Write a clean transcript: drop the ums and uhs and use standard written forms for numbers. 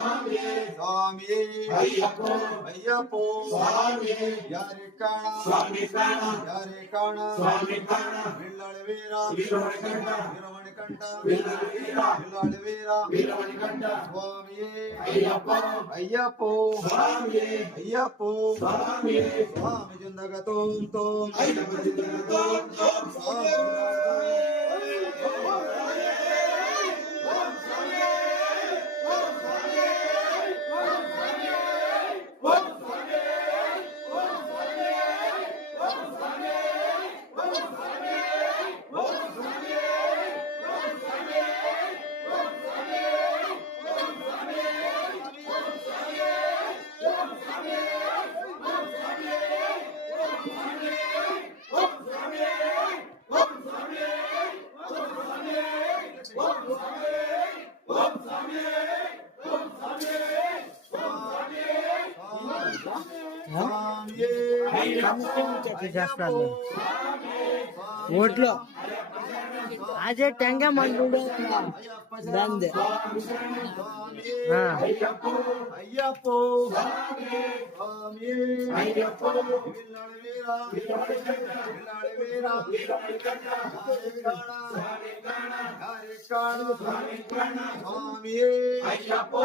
స్వామి అయ్యప్పో యారే కాణ యారే కాణ విల్లాళి వీర వీరమణి కంఠ విల్లాళి వీర స్వామి అయ్యప్పో అయ్యప్పో స్వామి జిందగ తోం తోం ఓట్లో అదే టెంగ మండు దందే అయ్యప్పో అయ్యప్పో